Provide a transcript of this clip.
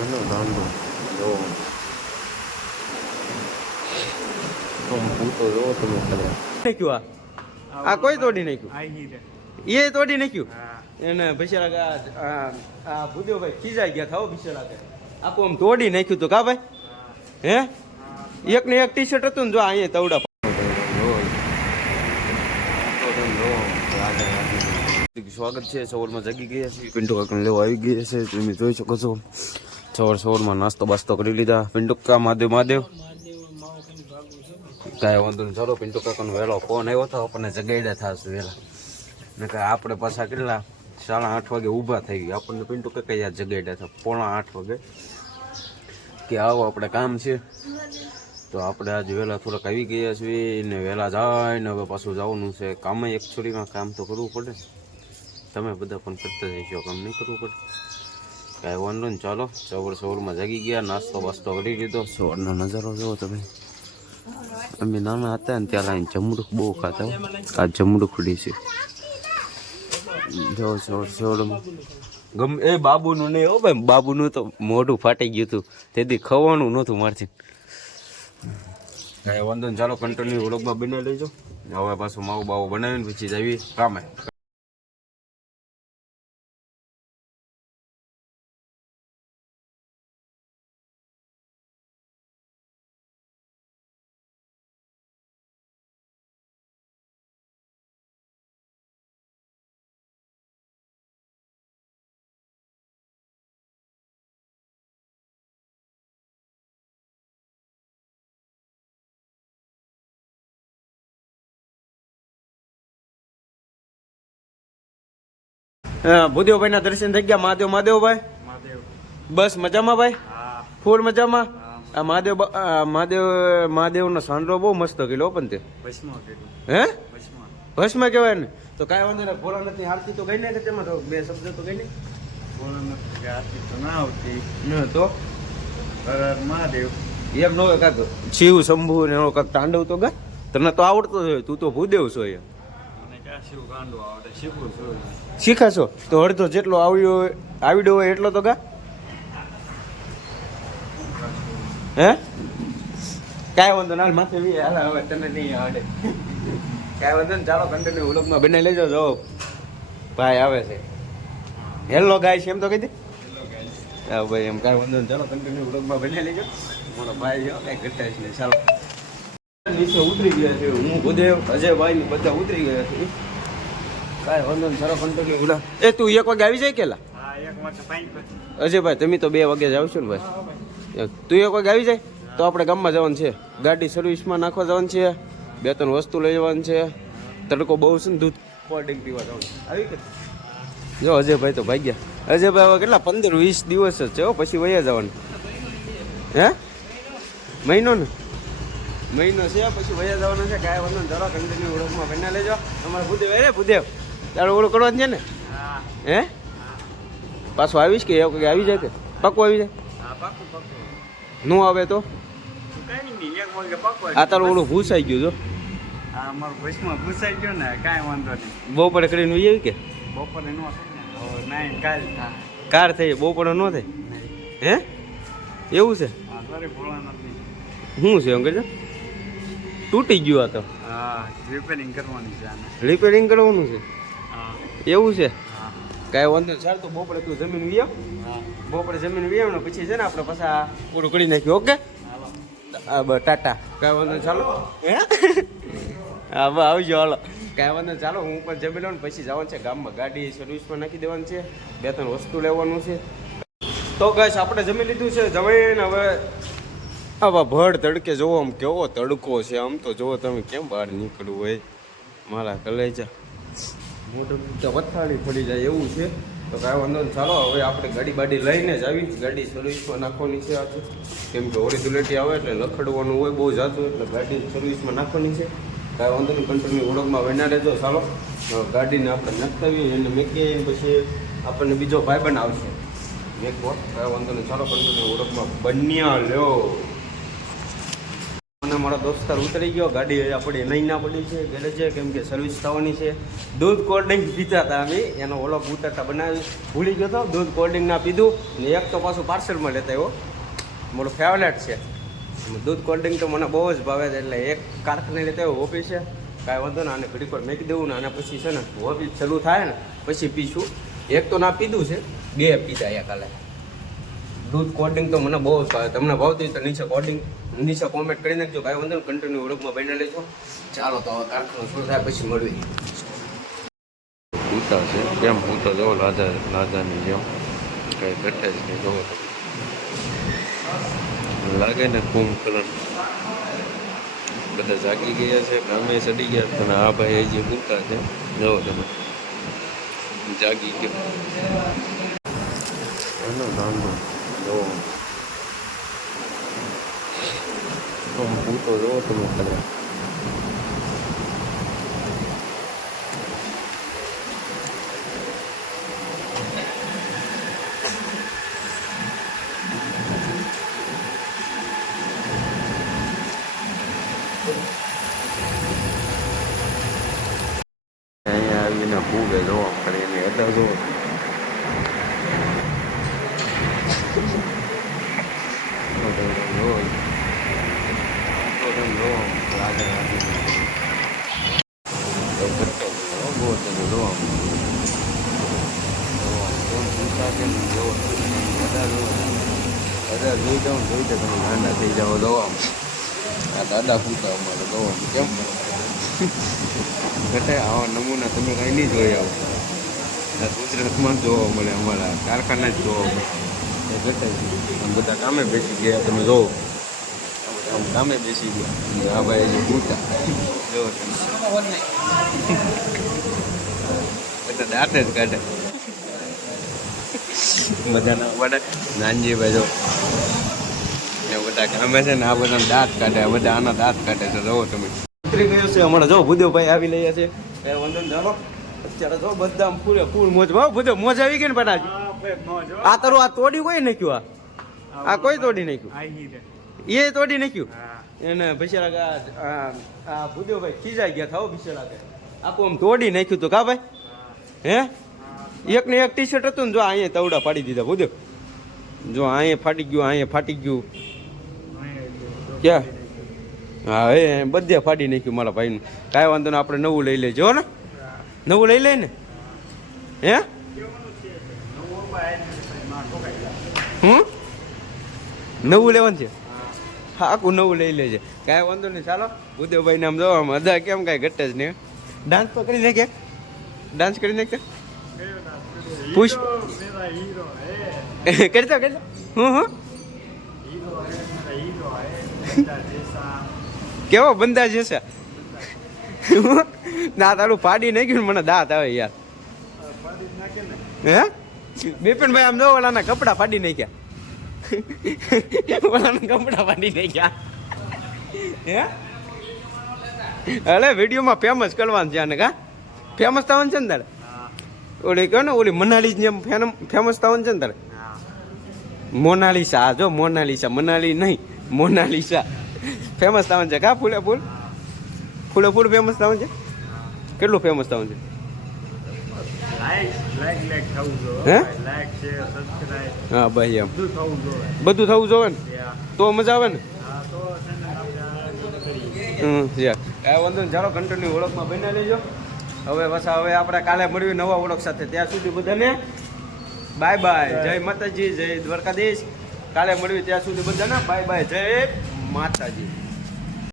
એનો દાંડો જો ભૂતો જો તમે નાખ્યું આ કોઈ તોડી નાખ્યું એ તોડી નાખ્યું એને બિચારા આ ભૂદેવ ભાઈ ખીજાઈ ગયા ખાઓ બિચારા આખું આમ તોડી નાખ્યું તો કા ભાઈ હે એક ને એક ટી શર્ટ હતું ને જો અહીંયા તવડા સ્વાગત છે સવારમાં જાગી ગયા છે પિન્ટુ કાકાને લેવા આવી ગયા છે તમે જોઈ શકો છો સવારમાં નાસ્તો બાસ્તો કરી લીધા પિન્ટુ કાકા મહાદેવ કાંઈ વાંધો નહીં ચાલો પિન્ટુ કાકાનો વહેલો ફોન આવ્યો હતો આપણને જગાડ્યા થશે વહેલા ને કે આપણે પાછા કેટલા 8:30 વાગે ઊભા થઈ ગયા આપણને પિન્ટુ કાકા યાદ જગાડ્યા હતા 7:45 વાગે કે આવો આપણે કામ છે તો આપણે આજે વહેલા થોડાક આવી ગયા છીએ ને વહેલા જાય ને હવે પાછું જવાનું છે કામે એકચ્યુઅલીમાં કામ તો કરવું પડે તમે બધા પણ કરતા જઈશો કામ નહીં કરવું પડે કાંઈ વાંધો ને ચાલો સવારમાં જાગી ગયા નાસ્તો બાસ્તો કરી લીધો સવારનો નજારો જોવો તમે અમે નાના હતા ને ત્યારે અહીં જમરૂખ બહુ ખાતા આ જમરૂખડી છે જો સવારમાં ગમે એ બાબુનું નહીં હો ભાઈ બાબુનું તો મોઢું ફાટી ગયું હતું તેથી ખવાનું નહોતું મારથી કાંઈ વાંધો ને ચાલો કંટ્રોલની વ્લોગમાં બનાવી લેજો હવે પાછું માવું બાવું બનાવીને પછી જ આવી કામે ભૂદેવભાઈ ના દર્શન થઈ ગયા મહાદેવભાઈ બસ મજામાં ભાઈ ફૂલ મજામાં આ મહાદેવ નો સાંડરો બહુ મસ્ત કર્યો પણ તે હે ભસ્મ કહેવાય ને તો કાંઈ વાંધો નહીં ભોળા નથી આરતી તો ગઈ ને તેમાં તો બે શબ્દ તો ગઈ નહીં આરતી તો ના આવતી તો મહાદેવ એમ ન હોય કાક શિવ શંભુ ને એનો કાક તાંડવ તો ગા તને તો આવડતો જ હોય તું તો ભૂદેવ છો એમ શીખાશો તો અડધો જેટલો આવડ્યો હોય એટલો તો ગા હે કાંઈ વાંધો ના માથે હવે તને નહીં આવડે કાંઈ વાંધો ને ચાલો કન્ટિન્યુ વ્લોગમાં બનાવી લેજો જો ભાઈ આવે છે હેલો ગાય છે એમ તો કહી દે હા ભાઈ એમ કાંઈ વાંધો ને ચાલો કન્ટિન્યુ વ્લોગમાં બનાવી લેજો મોટો ભાઈ જો કાંઈ ઘટાય છે ચાલો નીચે ઉતરી ગયા છે હું ભૂદેવ અજયભાઈ ને બધા ઉતરી ગયા છે કાંઈ વાંધો ને સારો કંટ્રોલ ઉડા એ તું 1 વાગે આવી જાય કેલા અજયભાઈ તમે તો 2 વાગે જ આવશો ને ભાઈ તું 1 વાગે આવી જાય તો આપણે ગામમાં જવાનું છે ગાડી સર્વિસમાં નાખવા જવાનું છે 2-3 વસ્તુ લઈ જવાનું છે તડકો બહુ છે ને દૂધ કોલ્ડ ડ્રિંક પીવા જવાનું આવી કે જો અજયભાઈ તો ભાગ્યા અજયભાઈ હવે કેટલા 15-20 દિવસ જ છે પછી વયા જવાનું હે મહિનો છે પછી વયા જવાનું છે કાંઈ વાંધો જરા કન્ટિન્યુ ઓળખમાં બના લેજો અમારે ભૂદેવ તારે ઓળખ કરવાનું છે ને હે પાછું આવીશ કે એવું આવી જાય કે પાકું આવી જાય ન આવે તો આ તારું ઓળું ભૂસાઈ ગયું જો ભૂસાઈ ગયો ને કાંઈ વાંધો નહીં બપોરે કરીને આવી કે બપોરે ન થાય કાર થઈ બપોરે ન થાય હે એવું છે શું છે એમ કહેજો તૂટી ગયું આ તો રિપેરિંગ કરવાનું છે એવું છે કાંઈ વાંધો ચાલ તો બપોરે તું જમીન વી બપોરે જમીન વી ને પછી છે ને આપણે પાછા પૂરું કરી નાખ્યું ઓકે ટાટા કાંઈ વાંધો ચાલો હે હા બસ આવજો હાલો કાંઈ વાંધો ચાલો હું પણ જમી લઉં ને પછી જવાનું છે ગામમાં ગાડી સર્વિસમાં નાખી દેવાની છે 2-3 વસ્તુ લેવાનું છે તો ગાઈસ આપણે જમી લીધું છે જમીને હવે આવા ભડ તડકે જોવો આમ કેવો તડકો છે આમ તો જોવો તમે કેમ બહાર નીકળવું હોય મારા કલેજા મોઢું તો વથાળી પડી જાય એવું છે તો કાંઈ વાંધો નહીં ચાલો હવે આપણે ગાડી બાડી લઈને જ આવી ગાડી સર્વિસમાં નાખવાની છે આજે કેમ કે હોળી ધૂળેટી આવે એટલે લખડવાનું હોય બહુ જાતું એટલે ગાડી સર્વિસમાં નાખવાની છે કાંઈ વાંધો નહીં કન્ટિન્યુ ઓળખમાં વહેના રહેજો ચાલો ગાડીને આપણે નખતાવીએ એને મેકીએ પછી આપણને બીજો ભાઈબંધ આવશે મેકવો કાંઈ વાંધો નહીં ચાલો કન્ટિન્યુ ઓળખમાં બન્યા લ્યો અને મારો દોસ્તાર ઉતરી ગયો. ગાડી આપણી નહીં ના પડી છે ગેરેજે, કેમ કે સર્વિસ થવાની છે. દૂધ કોલ્ડ ડ્રિંક પીતા હતા અમે, એનો ઓલો ઉતરતા બનાવી ભૂલી ગયો હતો. દૂધ કોલ્ડ ડ્રિંક ના પીધું ને એક તો પાછું પાર્સલમાં લેતા આવ્યો. મારો ફેવરેટ છે દૂધ કોલ્ડ ડ્રિંક, તો મને બહુ જ ભાવે છે. એટલે એક કારખાને લેતા આવ્યો ઓફિસ છે, કાંઈ વાંધો ને આને ઘડીક વાર મેકી દેવું ને આને પછી છે ને ઓફિસ ચાલુ થાય ને પછી પીશું. એક તો ના પીધું છે, 2 પીધા એક કાલે. દૂધ કોલ્ડ ડ્રિંક તો મને બહુ જ ભાવે. તમને ભાવતી તો નીચે કોમેન્ટ કરી નાખજો. કાંઈ વાંધો ને કન્ટિન્યુ ઓળખમાં બની લેજો. ચાલો તો હવે કારખાનું શરૂ થાય પછી મળવી. પૂતા છે કેમ પૂતો જોવો લાજાની જેમ કંઈ ઘટે જ નહીં. જોવો લાગે ને કુંભકરણ બધા જાગી ગયા છે, કામે ચડી ગયા. પણ આ ભાઈ હજી પૂરતા છે. જોવો તમે જાગી ગયો એનો નાનો જોવો પૂતો જોવો તમે ખરા. અહીંયા આવીને ભૂગે જોવા પડે એની હતા જો જોઈ જાઉં જોઈ તો તમે ગાંડા થઈ જાઓ. જોવા આ દાદા પૂતા અમારે જોવા કેમ ઘટે આવા નમૂના તમે કાંઈ નહીં જોઈ આવો. ગુજરાતમાં જ જોવા મળે, અમારા કારખાના જ જોવા મળે. એ ઘટે આમ બધા કામે બેસી ગયા. તમે જોવો આમ કામે બેસી ગયા. આ ભાઈ જે પૂતા જોવો તમે બધા દાંત જ કાઢે. બધાના બધા નાનજીભાઈ જો એ બધા કામે છે ને આ બધા દાંત કાઢે. બધા આના દાંત કાઢે છે. જોવો તમે ઉતરી ગયો છે હમણાં. જો ભૂદેવભાઈ આવી લઈએ છે. એ વાંધો ને ચાલો અત્યારે જો બધા ફૂલ મોજ. ભૂદેવ મોજ આવી ગઈ ને પણ આ તારું આ તોડી કોઈ નાખ્યું. આ કોઈ તોડી નાખ્યું, એ તોડી નાખ્યું એને બિચારા. આ ભૂદેવભાઈ ખીજાઈ ગયા થાવ બિચારા. આખું આમ તોડી નાખ્યું તો કા ભાઈ. હે એક ને એક ટી શર્ટ હતું ને જો અહીંયા તવડા પાડી દીધા. ભૂદેવ જો અહીંયા ફાટી ગયું, અહીંયા ફાટી ગયું. ક્યાં? હા એ બધે ફાડી નાખ્યું મારા ભાઈનું. કાંઈ વાંધો ને આપણે નવું લઈ લેજો ને. નવું લઈ લઈએ ને. હે નવું લેવાનું છે? હા આખું નવું લઈ લેજે. કાંઈ વાંધો નહીં. ચાલો ભૂદેવભાઈને આમ જોવામાં અધા કેમ કાંઈ ઘટે જ નહીં. ડાન્સ તો કરી નાખે, ડાન્સ કરી નાખે. પુષ્પ કરતો હું કેવો બંદા જશે ના તારું ફાડી નાખ્યું મને દાંત આવે યાર. હે બિપિનભાઈ આમ જો ઓલાના કપડા ફાડી નાખ્યા. ઓલાના કપડા ફાડી નાખ્યા. હે અરે વિડીયોમાં ફેમસ કરવાનું છે આને. કા ફેમસ થવાનું છે ને તારે? ઓલી કહો ને ઓલી મનાલી જેમ ફેમસ થવાનું છે ને તારે. મોનાલિસા જો મોનાલિસા, મનાલી નહીં મોનાલિસા ફેમસ થવાનું છે. કા ફૂલે ફૂલ ફેમસ થવાનું છે. કેટલું ફેમસ થવાનું છે? હે હા ભાઈ એમ બધું થવું જોવે ને તો મજા આવે ને. વાંધો ને ચાલો કન્ટિન્યુ ઓળખમાં બની લેજો. હવે પાછા હવે આપણે કાલે મળીએ નવા ઓળખ સાથે. ત્યાં સુધી બધાને બાય બાય. જય માતાજી, જય દ્વારકાધીશ. કાલે મળીએ ત્યાં સુધી બધાને બાય બાય, જય માતાજી.